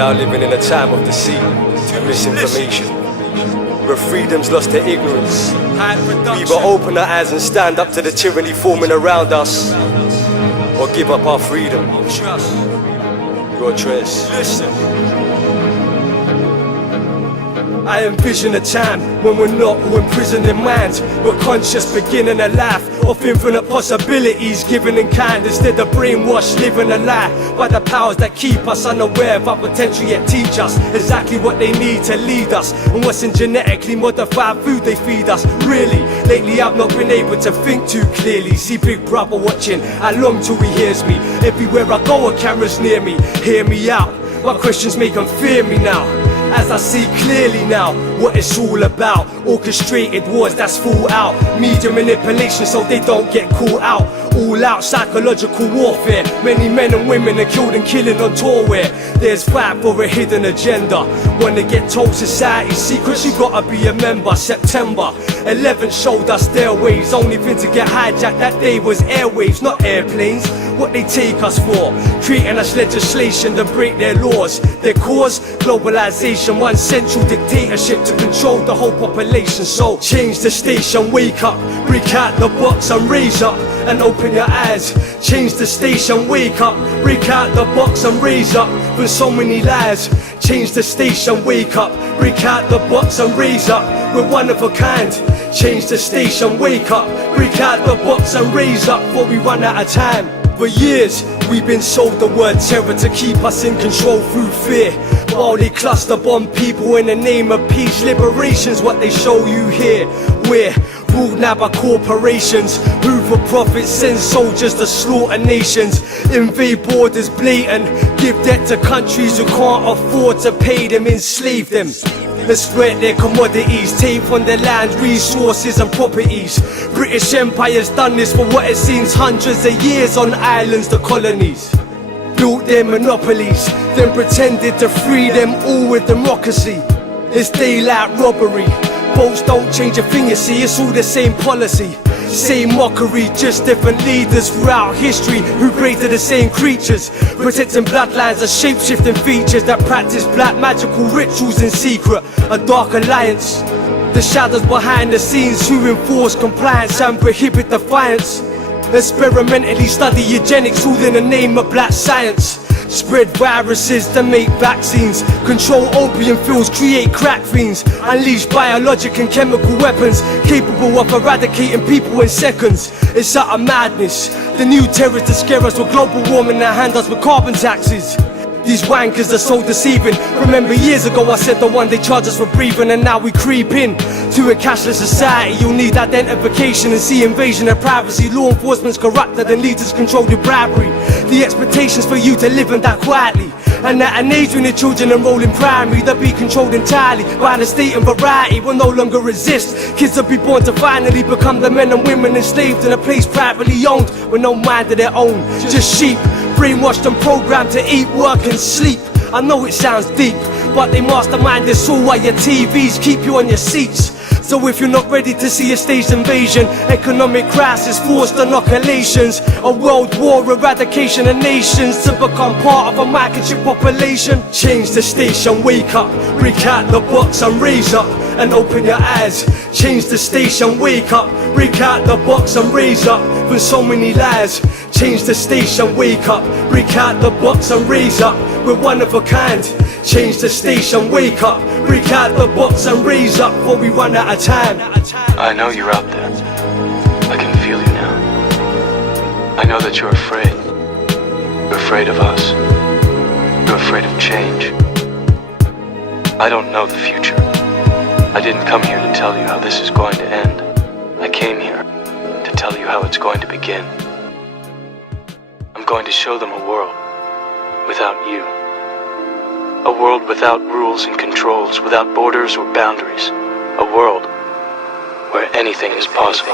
now living in a time of deceit and misinformation, where freedom's lost to ignorance. We either open our eyes and stand up to the tyranny forming around us, or give up our freedom. Your choice. Listen. I envision a time when we're not all imprisoned in minds, we're conscious, beginning a life of infinite possibilities, given in kind, instead of brainwashed, living a lie by the powers that keep us unaware of our potential, yet teach us exactly what they need to lead us, and what's in genetically modified food they feed us. Really, lately I've not been able to think too clearly. See Big Brother watching, I long till he hears me. Everywhere I go a camera's near me. Hear me out, my questions make them fear me now, as I see clearly now what it's all about. Orchestrated wars that's full out, media manipulation so they don't get caught out. All out psychological warfare, many men and women are killed and killing on tour where there's fight for a hidden agenda. Wanna get told society's secrets, you gotta be a member. September 11th showed us their ways, only thing to get hijacked that day was airwaves, not airplanes. What they take us for, creating us legislation to break their laws. Their cause, globalization, one central dictatorship to control the whole population. So change the station, wake up, break out the box and raise up and open your eyes. Change the station, wake up, break out the box and raise up from so many lies. Change the station, wake up, break out the box and raise up, we're one of a kind. Change the station, wake up, break out the box and raise up before we run out of time. For years, we've been sold the word terror to keep us in control through fear, while they cluster bomb people in the name of peace. Liberation's what they show you here. We're ruled now by corporations who for profit send soldiers to slaughter nations, invade borders blatant, give debt to countries who can't afford to pay them, enslave them, exploit their commodities, take from their land, resources and properties. British Empire's done this for what it seems hundreds of years on islands, the colonies. Built their monopolies, then pretended to free them all with democracy. It's daylight robbery, boats don't change a thing, you see, it's all the same policy. Same mockery, just different leaders throughout history who created the same creatures, protecting bloodlines and shape-shifting features that practice black magical rituals in secret. A dark alliance, the shadows behind the scenes who enforce compliance and prohibit defiance. Experimentally study eugenics all in the name of black science. Spread viruses to make vaccines, control opium fields, create crack fiends, unleash biologic and chemical weapons capable of eradicating people in seconds. It's utter madness. The new terrorists to scare us with global warming and hand us with carbon taxes. These wankers are so deceiving. Remember years ago I said the one they charge us for breathing, and now we creep in to a cashless society. You'll need identification and see invasion of privacy. Law enforcement's corrupted and leaders control your bribery. The expectations for you to live and die quietly, and at an age when the children enroll in primary, they'll be controlled entirely by the state, and variety will no longer exist. Kids will be born to finally become the men and women enslaved in a place privately owned with no mind of their own, just sheep, brainwashed and programmed to eat, work and sleep. I know it sounds deep, but they mastermind this all while your TVs keep you on your seats. So if you're not ready to see a staged invasion, economic crisis, forced inoculations, a world war, eradication of nations to become part of a microchip population, change the station, wake up, break out the box and raise up and open your eyes. Change the station, wake up, break out the box and raise up from so many lies. Change the station, wake up, break out the box and raise up, we're one of a kind. Change the station, wake up, break out the box and raise up before we run out of time. I know you're out there. I can feel you now. I know that you're afraid. You're afraid of us. You're afraid of change. I don't know the future. I didn't come here to tell you how this is going to end. I came here to tell you how it's going to begin. I'm going to show them a world without you. A world without rules and controls, without borders or boundaries. A world where anything is possible.